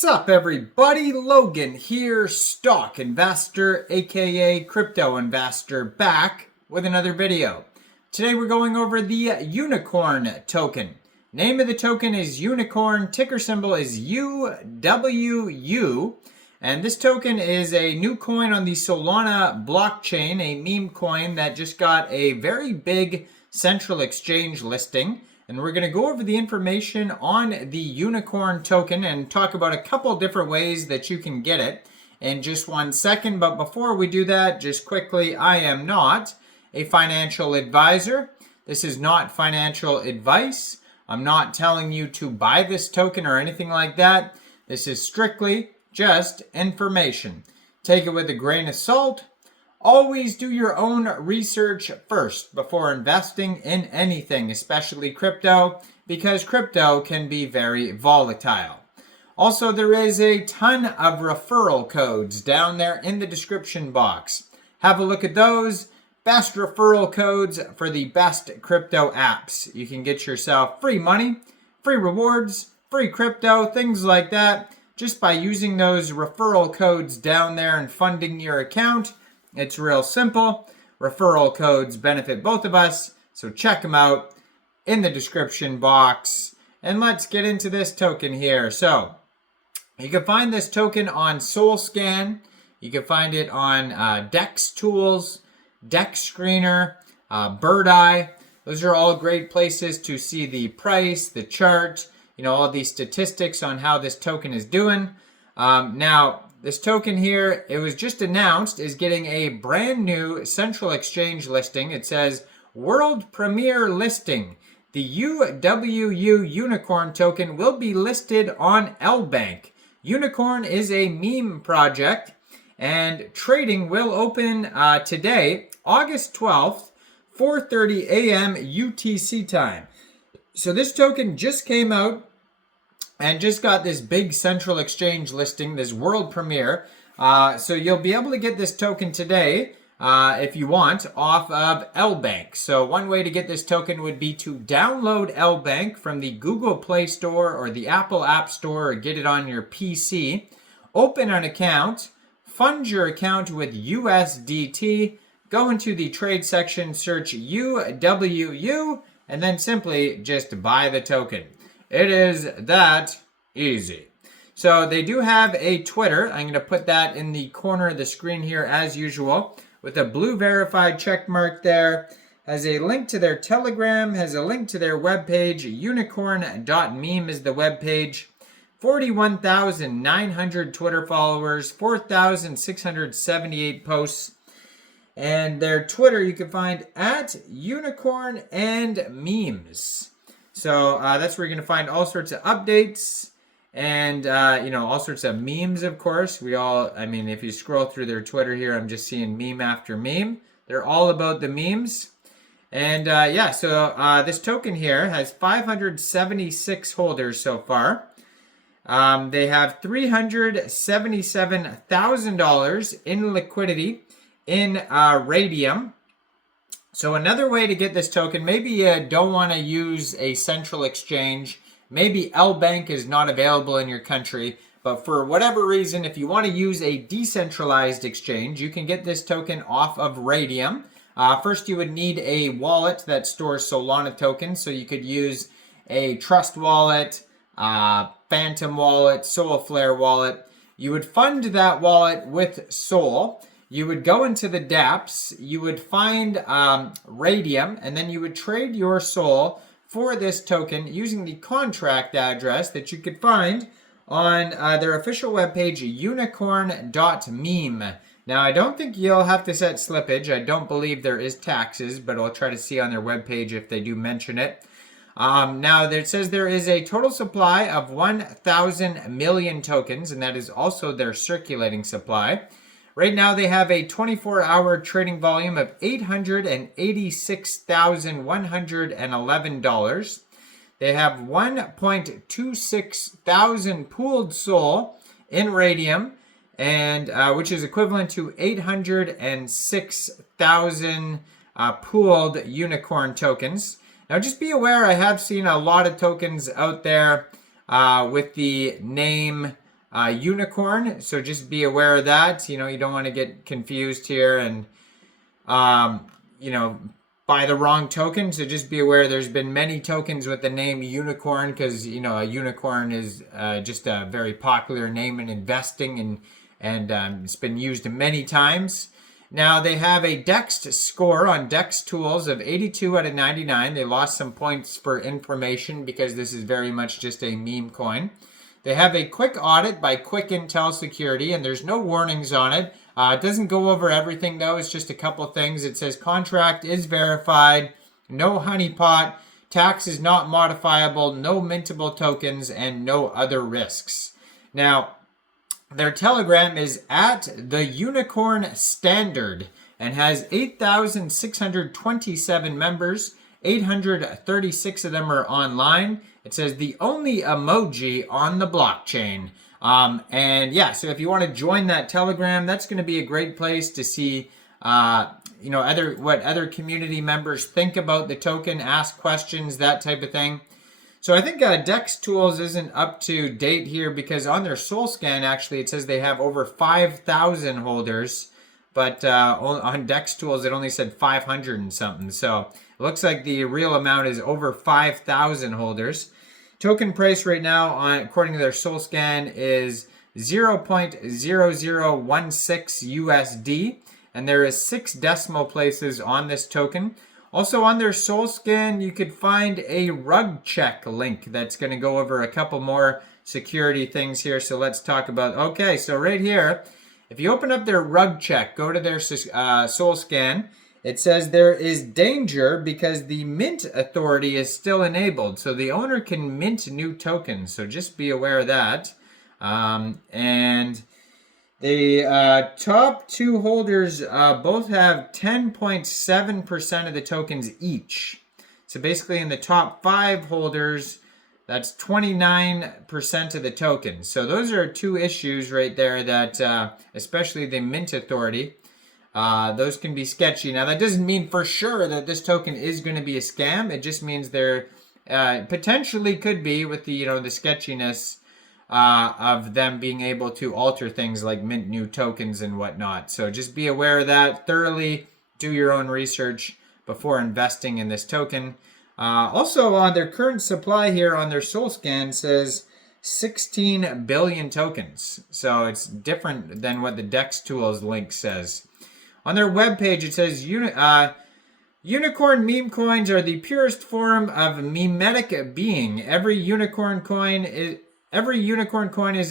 Sup everybody, Logan here, stock investor aka crypto investor, back with another video. Today we're going over the Unicorn token. Name of the token is Unicorn, ticker symbol is UWU, and this token is a new coin on the Solana blockchain, a meme coin that just got a very big central exchange listing. And we're going to go over the information on the Unicorn token and talk about a couple different ways that you can get it in just 1 second. But before we do that, just quickly, I am not a financial advisor. This is not financial advice. I'm not telling you to buy this token or anything like that. This is strictly just information. Take it with a grain of salt. Always do your own research first before investing in anything, especially crypto, because crypto can be very volatile. Also, there is a ton of referral codes down there in the description box. Have a look at those. Best referral codes for the best crypto apps. You can get yourself free money, free rewards, free crypto, things like that, just by using those referral codes down there and funding your account. It's real simple. Referral codes benefit both of us, so check them out in the description box. And let's get into this token here. So you can find this token on SolScan. You can find it on Dex Tools, Dex Screener, Bird Eye. Those are all great places to see the price, the chart, all these statistics on how this token is doing. Now, this token here, it was just announced, is getting a brand new central exchange listing. It says world premiere listing. The UWU Unicorn token will be listed on Lbank. Unicorn is a meme project, and trading will open today, August 12th, 4:30 a.m. UTC time. So this token just came out and just got this big central exchange listing, this world premiere. So you'll be able to get this token today, if you want, off of Lbank. So one way to get this token would be to download Lbank from the Google Play Store or the Apple App Store, or get it on your PC. Open an account, fund your account with USDT, go into the trade section, search UWU, and then simply just buy the token. It is that easy. So they do have a Twitter. I'm going to put that in the corner of the screen here as usual with a blue verified check mark there. Has a link to their Telegram, has a link to their webpage. Unicorn.meme is the webpage. 41,900 Twitter followers, 4,678 posts. And their Twitter you can find at Unicorn and Memes. So that's where you're going to find all sorts of updates and, all sorts of memes, of course. If you scroll through their Twitter here, I'm just seeing meme after meme. They're all about the memes. And, this token here has 576 holders so far. They have $377,000 in liquidity in Raydium. So another way to get this token, maybe you don't want to use a central exchange. Maybe Lbank is not available in your country. But for whatever reason, if you want to use a decentralized exchange, you can get this token off of Raydium. First, you would need a wallet that stores Solana tokens. So you could use a Trust wallet, Phantom wallet, Soulflare wallet. You would fund that wallet with Sol. You would go into the dApps, you would find Raydium, and then you would trade your Sol for this token using the contract address that you could find on their official webpage, unicorn.meme. Now, I don't think you'll have to set slippage. I don't believe there is taxes, but I'll try to see on their webpage if they do mention it. Now, it says there is a total supply of 1,000 million tokens, and that is also their circulating supply. Right now, they have a 24-hour trading volume of $886,111. They have 1.26 thousand pooled Sol in Raydium, and which is equivalent to 806,000 pooled Unicorn tokens. Now, just be aware, I have seen a lot of tokens out there with the name unicorn. So just be aware of that. You know, you don't want to get confused here and, you know, buy the wrong token. So just be aware there's been many tokens with the name unicorn because, you know, a unicorn is just a very popular name in investing, and it's been used many times. Now they have a DEX score on DEX tools of 82 out of 99. They lost some points for information because this is very much just a meme coin. They have a quick audit by Quick Intel Security, and there's no warnings on it. It doesn't go over everything though. It's just a couple things. It says contract is verified, no honeypot, tax is not modifiable, no mintable tokens, and no other risks. Now, their Telegram is at the Unicorn Standard and has 8,627 members. 836 of them are online. It says the only emoji on the blockchain. And yeah, so if you want to join that Telegram, that's going to be a great place to see, you know, what other community members think about the token, ask questions, that type of thing. So I think DEX Tools isn't up to date here because on their Soul Scan, actually, it says they have over 5,000 holders. But on DEX Tools, it only said 500 and something. So it looks like the real amount is over 5,000 holders. Token price right now, according to their Soul Scan, is 0.0016 USD. And there is 6 decimal places on this token. Also on their Soul Scan, you could find a rug check link that's going to go over a couple more security things here. So let's talk about, okay, so right here, if you open up their rug check, go to their Soul Scan, it says there is danger because the mint authority is still enabled. So the owner can mint new tokens. So just be aware of that. And the top 2 holders both have 10.7% of the tokens each. So basically in the top 5 holders, that's 29% of the tokens. So those are 2 issues right there that, especially the mint authority, those can be sketchy. Now that doesn't mean for sure that this token is going to be a scam. It just means there potentially could be with the, you know, the sketchiness of them being able to alter things like mint new tokens and whatnot. So just be aware of that. Thoroughly do your own research before investing in this token. Also on their current supply here on their Soul Scan says 16 billion tokens. So it's different than what the DEX Tools link says. On their webpage it says unicorn meme coins are the purest form of memetic being. Every unicorn coin is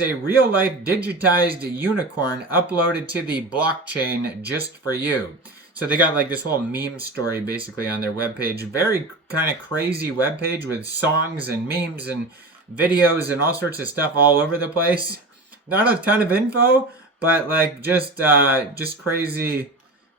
a real-life digitized unicorn uploaded to the blockchain just for you. So they got like this whole meme story basically on their webpage. Very kind of crazy webpage with songs and memes and videos and all sorts of stuff all over the place. Not a ton of info, but like just crazy,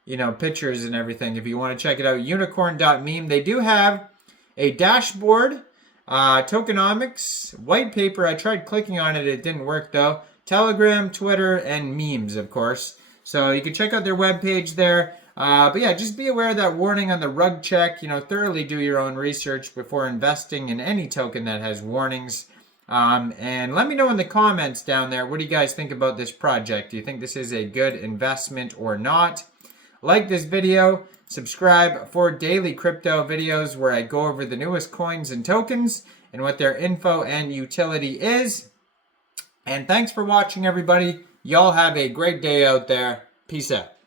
you know, pictures and everything. If you want to check it out, unicorn.meme. They do have a dashboard, tokenomics, white paper. I tried clicking on it. It didn't work though. Telegram, Twitter, and memes, of course. So you can check out their webpage there. But yeah, just be aware of that warning on the rug check. You know, thoroughly do your own research before investing in any token that has warnings. And let me know in the comments down there, what do you guys think about this project? Do you think this is a good investment or not? Like this video, subscribe for daily crypto videos where I go over the newest coins and tokens and what their info and utility is. And thanks for watching, everybody. Y'all have a great day out there. Peace out.